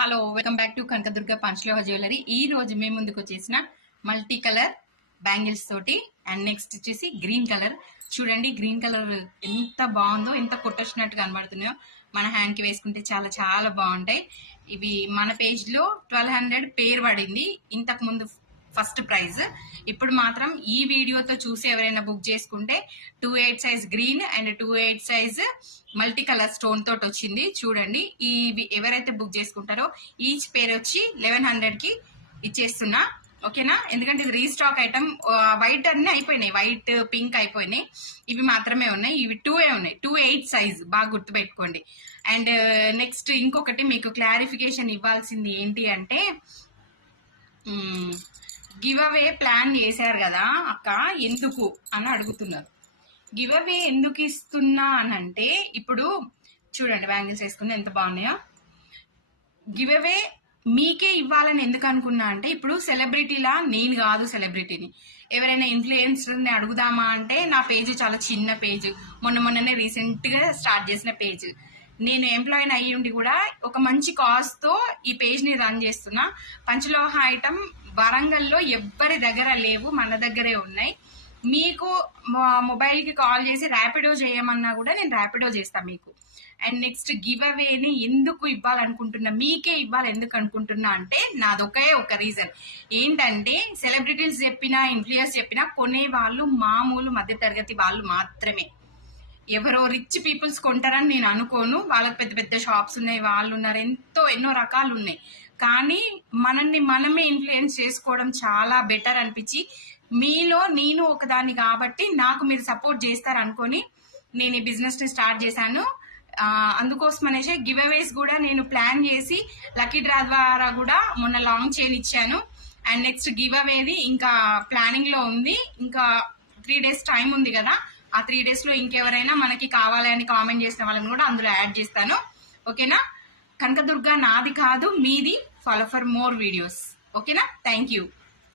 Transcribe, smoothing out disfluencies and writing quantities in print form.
Hello, welcome back to Kanakadurga Panchaloha jewellery. ఈ రోజు మేము ముందుకు వచ్చేసిన మల్టీ కలర్ బ్యాంగిల్స్ తోటి. అండ్ నెక్స్ట్ వచ్చేసి గ్రీన్ కలర్. చూడండి, గ్రీన్ కలర్ ఎంత బాగుందో, ఎంత కొట్టొచ్చినట్టు కనబడుతున్నాయో. మన హ్యాండ్ కి వేసుకుంటే చాలా చాలా బాగుంటాయి. ఇవి మన పేజ్ లో 1200 పేరు పడింది ఇంతకు ముందు ఫస్ట్ ప్రైజ్. ఇప్పుడు మాత్రం ఈ వీడియోతో చూసి ఎవరైనా బుక్ చేసుకుంటే 28 size green and 28 size multi colour stone తోటి వచ్చింది. చూడండి, ఇవి ఎవరైతే బుక్ చేసుకుంటారో ఈచ్ పేరు వచ్చి 1100 కి ఇచ్చేస్తున్నా. ఓకేనా? ఎందుకంటే ఇది రీస్టాక్ ఐటమ్. వైట్ అన్ని అయిపోయినాయి, వైట్ పింక్ అయిపోయినాయి. ఇవి మాత్రమే ఉన్నాయి. ఇవి 2 ఉన్నాయి, 28 సైజ్. బాగా గుర్తు పెట్టుకోండి. అండ్ నెక్స్ట్ ఇంకొకటి మీకు క్లారిఫికేషన్ ఇవ్వాల్సింది ఏంటి అంటే, గివ్ అవే ప్లాన్ చేశారు కదా అక్క, ఎందుకు అని అడుగుతున్నారు. గివ్ అవే ఎందుకు ఇస్తున్నా అని అంటే, ఇప్పుడు చూడండి బ్యాంగిల్స్ వేసుకుని ఎంత బాగున్నాయో. గివ్ అవే మీకే ఇవ్వాలని ఎందుకు అనుకున్నా అంటే, ఇప్పుడు సెలబ్రిటీలా నేను కాదు సెలబ్రిటీని. ఎవరైనా ఇన్ఫ్లుయెన్సర్ని అడుగుదామా అంటే నా పేజ్ చాలా చిన్న పేజ్. మొన్ననే రీసెంట్ గా స్టార్ట్ చేసిన పేజ్. నేను ఎంప్లాయీని అయ్యి ఉండి కూడా ఒక మంచి కాజ్ తో ఈ పేజ్ ని రన్ చేస్తున్నా. పంచలోహ ఐటమ్ వరంగల్లో ఎవ్వరి దగ్గర లేవు, మన దగ్గరే ఉన్నాయి. మీకు మొబైల్ కి కాల్ చేసి ర్యాపిడో చేయమన్నా కూడా నేను ర్యాపిడో చేస్తాను మీకు. అండ్ నెక్స్ట్ గివ్ అవేని ఎందుకు ఇవ్వాలనుకుంటున్నా, మీకే ఇవ్వాలి ఎందుకు అనుకుంటున్నా అంటే, నాదొకే ఒక రీజన్ ఏంటంటే, సెలబ్రిటీస్ చెప్పినా ఇన్ఫ్లుయెన్స్ చెప్పినా కొనే వాళ్ళు మామూలు మధ్య తరగతి వాళ్ళు మాత్రమే. ఎవరో రిచ్ పీపుల్స్ కొంటారని నేను అనుకోను. వాళ్ళకి పెద్ద పెద్ద షాప్స్ ఉన్నాయి, వాళ్ళు ఉన్నారు, ఎన్నో రకాలు ఉన్నాయి. కానీ మనమే ఇన్ఫ్లుయెన్స్ చేసుకోవడం చాలా బెటర్ అనిపించి, మీలో నేను ఒకదాన్ని కాబట్టి నాకు మీరు సపోర్ట్ చేస్తారు అనుకొని నేను ఈ బిజినెస్ ని స్టార్ట్ చేశాను. అందుకోసం అనేసి గివ్ అవేస్ కూడా నేను ప్లాన్ చేసి లక్కీ డ్రా ద్వారా కూడా మొన్న లాంచ్ చేయనిచ్చాను. అండ్ నెక్స్ట్ గివ్ అవేది ఇంకా ప్లానింగ్ లో ఉంది. ఇంకా 3 days టైం ఉంది కదా, ఆ 3 days లో ఇంకెవరైనా మనకి కావాలని కామెంట్ చేసిన వాళ్ళని కూడా అందులో యాడ్ చేస్తాను. ఓకేనా? కనకదుర్గ నాది కాదు మీది. Follow for more videos. ఓకేనా? Thank you.